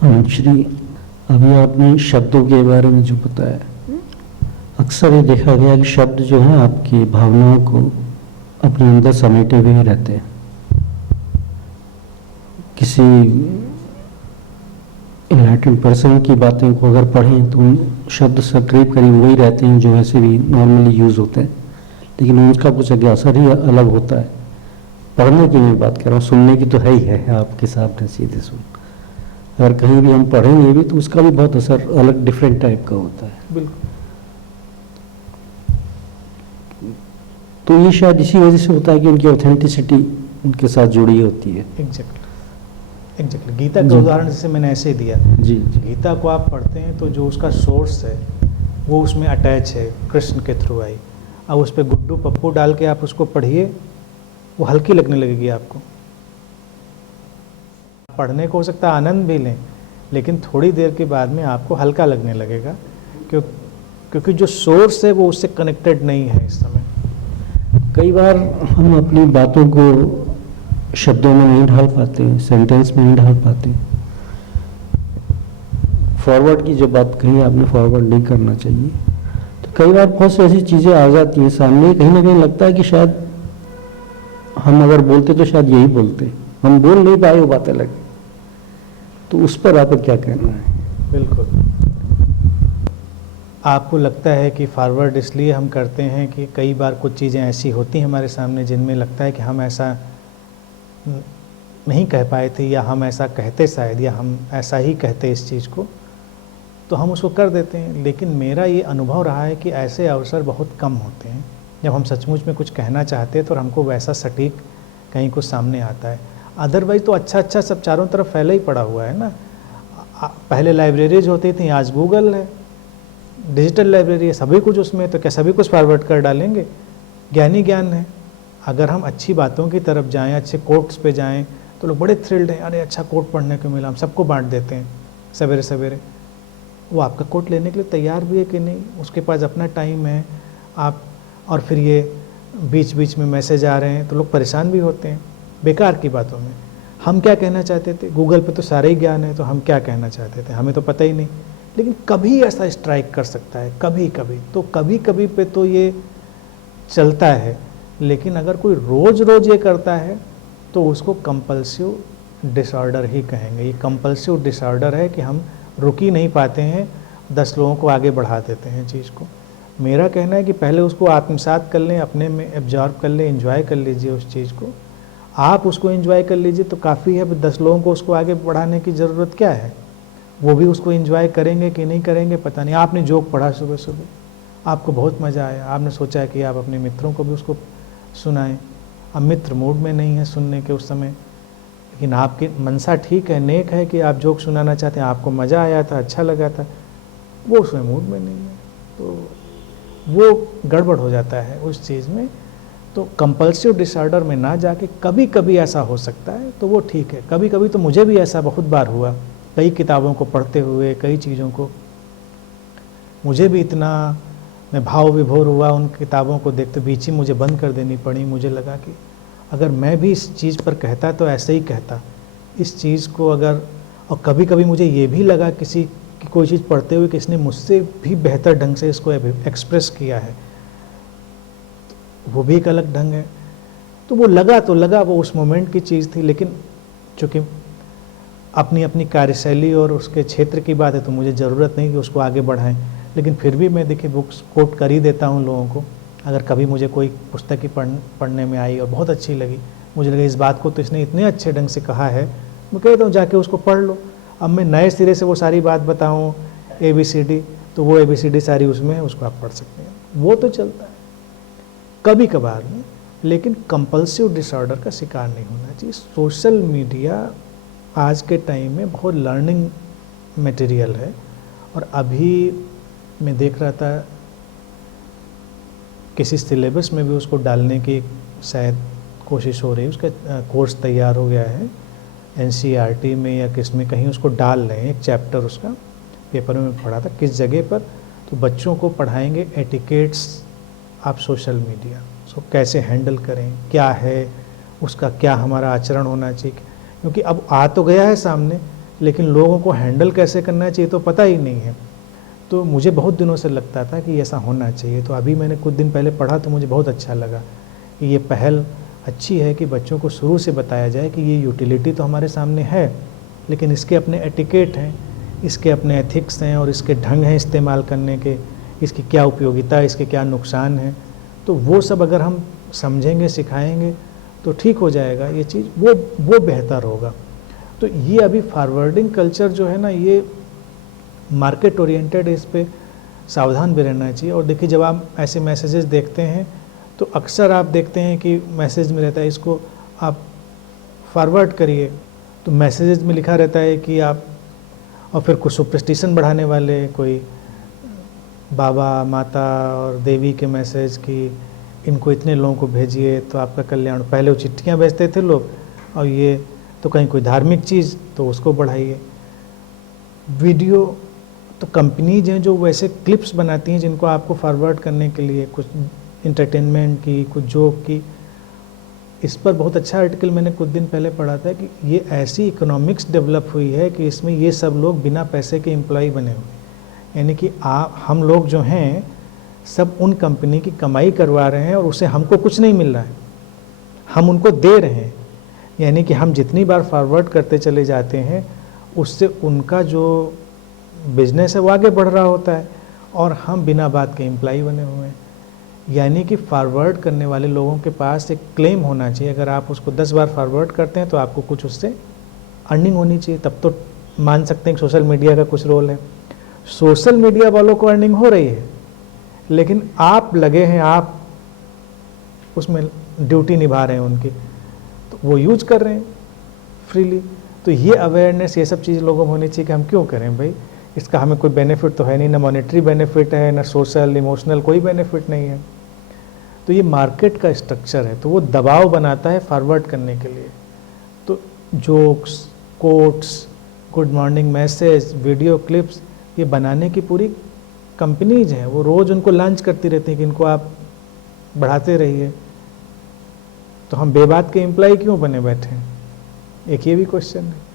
श्री, अभी आपने शब्दों के बारे में जो बताया, अक्सर ये देखा गया कि शब्द जो है आपकी भावनाओं को अपने अंदर समेटे हुए ही रहते हैं। किसी इनलाइटेंड पर्सन की बातें को अगर पढ़ें तो उन शब्द सब करीब वही रहते हैं जो वैसे भी नॉर्मली यूज होते हैं, लेकिन उनका कुछ आगे असर ही अलग होता है। पढ़ने की मैं बात कर रहा हूँ, सुनने की तो है ही है, आपके सामने सीधे सुन, अगर कहीं भी हम पढ़ेंगे भी तो उसका भी बहुत असर अलग डिफरेंट टाइप का होता है। बिल्कुल। तो ये शायद इसी वजह से होता है कि उनकी ऑथेंटिसिटी उनके साथ जुड़ी होती है। एग्जैक्टली। गीता का उदाहरण जैसे मैंने ऐसे ही दिया। जी। गीता को आप पढ़ते हैं तो जो उसका सोर्स है वो उसमें अटैच है, कृष्ण के थ्रू आई। अब उस पर गुड्डू पप्पू डाल के आप उसको पढ़िए, वो हल्की लगने लगेगी आपको। पढ़ने को हो सकता है आनंद भी लें, लेकिन थोड़ी देर के बाद में आपको हल्का लगने लगेगा, क्योंकि जो सोर्स है वो उससे कनेक्टेड नहीं है इस समय। कई बार हम अपनी बातों को शब्दों में नहीं ढाल पाते, सेंटेंस में नहीं ढाल पाते। फॉरवर्ड की जो बात कही आपने, फॉरवर्ड नहीं करना चाहिए, तो कई बार बहुत सी ऐसी चीज़ें आ जाती हैं सामने, कहीं ना कहीं लगता है कि शायद हम अगर बोलते तो शायद यही बोलते, हम बोल नहीं पाए वो बातें लगे। तो उस पर आपका क्या कहना है? बिल्कुल। आपको लगता है कि फॉरवर्ड इसलिए हम करते हैं कि कई बार कुछ चीज़ें ऐसी होती हैं हमारे सामने जिनमें लगता है कि हम ऐसा नहीं कह पाए थे, या हम ऐसा कहते शायद, या हम ऐसा ही कहते इस चीज़ को, तो हम उसको कर देते हैं। लेकिन मेरा ये अनुभव रहा है कि ऐसे अवसर बहुत कम होते हैं जब हम सचमुच में कुछ कहना चाहते हैं तो हमको वैसा सटीक कहीं कुछ सामने आता है। अदरवाइज तो अच्छा सब चारों तरफ फैला ही पड़ा हुआ है ना। पहले लाइब्रेरीज होती थी, आज गूगल है, डिजिटल लाइब्रेरी है, सभी कुछ उसमें, तो क्या सभी कुछ फॉरवर्ड कर डालेंगे? ज्ञान ही ज्ञान है। अगर हम अच्छी बातों की तरफ जाएं, अच्छे कोट्स पे जाएं, तो लोग बड़े थ्रिल्ड हैं, अरे अच्छा कोट पढ़ने को मिला, हम सबको बांट देते हैं सवेरे सवेरे। वो आपका कोट लेने के लिए तैयार भी है कि नहीं, उसके पास अपना टाइम है आप, और फिर ये बीच बीच में मैसेज आ रहे हैं तो लोग परेशान भी होते हैं बेकार की बातों में। हम क्या कहना चाहते थे, गूगल पे तो सारे ही ज्ञान है, तो हम क्या कहना चाहते थे हमें तो पता ही नहीं। लेकिन कभी ऐसा स्ट्राइक कर सकता है, कभी कभी पे तो ये चलता है। लेकिन अगर कोई रोज़ ये करता है तो उसको कंपल्सिव डिसऑर्डर ही कहेंगे। ये कंपल्सिव डिसऑर्डर है कि हम रुक ही नहीं पाते हैं, 10 लोगों को आगे बढ़ा देते हैं चीज़ को। मेरा कहना है कि पहले उसको आत्मसात कर लें, अपने में एब्जॉर्ब कर लें, एंजॉय कर लीजिए उस चीज़ को। आप उसको एंजॉय कर लीजिए तो काफ़ी है, 10 लोगों को उसको आगे बढ़ाने की ज़रूरत क्या है? वो भी उसको एंजॉय करेंगे कि नहीं करेंगे पता नहीं। आपने जोक पढ़ा सुबह सुबह, आपको बहुत मज़ा आया, आपने सोचा कि आप अपने मित्रों को भी उसको सुनाएं। अब मित्र मूड में नहीं है सुनने के उस समय, लेकिन आपकी मनसा ठीक है, नेक है कि आप जोक सुनाना चाहते हैं, आपको मज़ा आया था, अच्छा लगा था, वो उसमें मूड में नहीं है, तो वो गड़बड़ हो जाता है उस चीज़ में। तो कंपल्सिव डिसऑर्डर में ना जाके कभी कभी ऐसा हो सकता है तो वो ठीक है। कभी कभी तो मुझे भी ऐसा बहुत बार हुआ, कई किताबों को पढ़ते हुए, कई चीज़ों को, मुझे भी इतना मैं भाव विभोर हुआ उन किताबों को देखते, बीच ही मुझे बंद कर देनी पड़ी। मुझे लगा कि अगर मैं भी इस चीज़ पर कहता तो ऐसे ही कहता इस चीज़ को अगर। और कभी कभी मुझे ये भी लगा किसी की कोई चीज़ पढ़ते हुए कि इसने मुझसे भी बेहतर ढंग से इसको एक्सप्रेस किया है, वो भी एक अलग ढंग है। तो वो लगा वो उस मोमेंट की चीज़ थी। लेकिन चूँकि अपनी अपनी कार्यशैली और उसके क्षेत्र की बात है तो मुझे ज़रूरत नहीं कि उसको आगे बढ़ाएं। लेकिन फिर भी मैं देखिए बुक्स कोट कर ही देता हूँ लोगों को। अगर कभी मुझे कोई पुस्तक ही पढ़ने में आई और बहुत अच्छी लगी, मुझे लगा इस बात को तो इसने इतने अच्छे ढंग से कहा है, मैं कहता हूँ जाके उसको पढ़ लो। अब मैं नए सिरे से वो सारी बात बताऊँ ABCD, तो वो ABCD सारी उसमें है, उसको आप पढ़ सकते हैं, वो तो चलता है कभी कभार में। लेकिन कंपल्सिव डिसऑर्डर का शिकार नहीं होना चाहिए। सोशल मीडिया आज के टाइम में बहुत लर्निंग मटेरियल है, और अभी मैं देख रहा था किसी सिलेबस में भी उसको डालने की शायद कोशिश हो रही है, उसका कोर्स तैयार हो गया है NCERT में या किस में, कहीं उसको डाल रहे हैं एक चैप्टर उसका। पेपर में पढ़ा था किस जगह पर, तो बच्चों को पढ़ाएंगे एटिकेट्स ऑफ सोशल मीडिया, उसको कैसे हैंडल करें, क्या है उसका, क्या हमारा आचरण होना चाहिए। क्योंकि अब आ तो गया है सामने, लेकिन लोगों को हैंडल कैसे करना चाहिए तो पता ही नहीं है। तो मुझे बहुत दिनों से लगता था कि ऐसा होना चाहिए। तो अभी मैंने कुछ दिन पहले पढ़ा तो मुझे बहुत अच्छा लगा कि ये पहल अच्छी है कि बच्चों को शुरू से बताया जाए कि ये यूटिलिटी तो हमारे सामने है, लेकिन इसके अपने एटिकेट हैं, इसके अपने एथिक्स हैं और इसके ढंग हैं इस्तेमाल करने के, इसकी क्या उपयोगिता है, इसके क्या नुकसान हैं। तो वो सब अगर हम समझेंगे, सिखाएंगे तो ठीक हो जाएगा ये चीज़, वो बेहतर होगा। तो ये अभी फॉरवर्डिंग कल्चर जो है ना, ये मार्केट ओरिएंटेड, इस पे सावधान भी रहना चाहिए। और देखिए जब आप ऐसे मैसेजेस देखते हैं तो अक्सर आप देखते हैं कि मैसेज में रहता है इसको आप फॉरवर्ड करिए, तो मैसेजेस में लिखा रहता है कि आप, और फिर कुछ सुपरस्टिशन बढ़ाने वाले, कोई बाबा माता और देवी के मैसेज कि इनको इतने लोगों को भेजिए तो आपका कल्याण। पहले वो चिट्ठियाँ भेजते थे लोग, और ये तो कहीं कोई धार्मिक चीज़ तो उसको बढ़ाइए। वीडियो तो कंपनीज हैं जो वैसे क्लिप्स बनाती हैं जिनको आपको फॉरवर्ड करने के लिए, कुछ इंटरटेनमेंट की, कुछ जोक की। इस पर बहुत अच्छा आर्टिकल मैंने कुछ दिन पहले पढ़ा था कि ये ऐसी इकोनॉमिक्स डेवलप हुई है कि इसमें ये सब लोग बिना पैसे के एम्प्लॉय बने हुए, यानी कि हम लोग जो हैं सब उन कंपनी की कमाई करवा रहे हैं और उससे हमको कुछ नहीं मिल रहा है, हम उनको दे रहे हैं। यानी कि हम जितनी बार फॉरवर्ड करते चले जाते हैं उससे उनका जो बिजनेस है वो आगे बढ़ रहा होता है और हम बिना बात के एम्प्लॉय बने हुए हैं। यानी कि फॉरवर्ड करने वाले लोगों के पास एक क्लेम होना चाहिए, अगर आप उसको 10 बार फॉरवर्ड करते हैं तो आपको कुछ उससे अर्निंग होनी चाहिए, तब तो मान सकते हैं कि सोशल मीडिया का कुछ रोल है। सोशल मीडिया वालों को अर्निंग हो रही है, लेकिन आप लगे हैं, आप उसमें ड्यूटी निभा रहे हैं उनकी, तो वो यूज कर रहे हैं फ्रीली। तो ये अवेयरनेस, ये सब चीज़ लोगों में होनी चाहिए कि हम क्यों करें भाई, इसका हमें कोई बेनिफिट तो है नहीं, ना मॉनेटरी बेनिफिट है, ना सोशल इमोशनल कोई बेनिफिट नहीं है। तो ये मार्केट का स्ट्रक्चर है, तो वो दबाव बनाता है फॉरवर्ड करने के लिए। तो jokes, quotes, good morning message, video clips, ये बनाने की पूरी कंपनीज हैं, वो रोज़ उनको लॉन्च करती रहती हैं कि इनको आप बढ़ाते रहिए। तो हम बेबात के एम्प्लॉय क्यों बने बैठे हैं, एक ये भी क्वेश्चन है।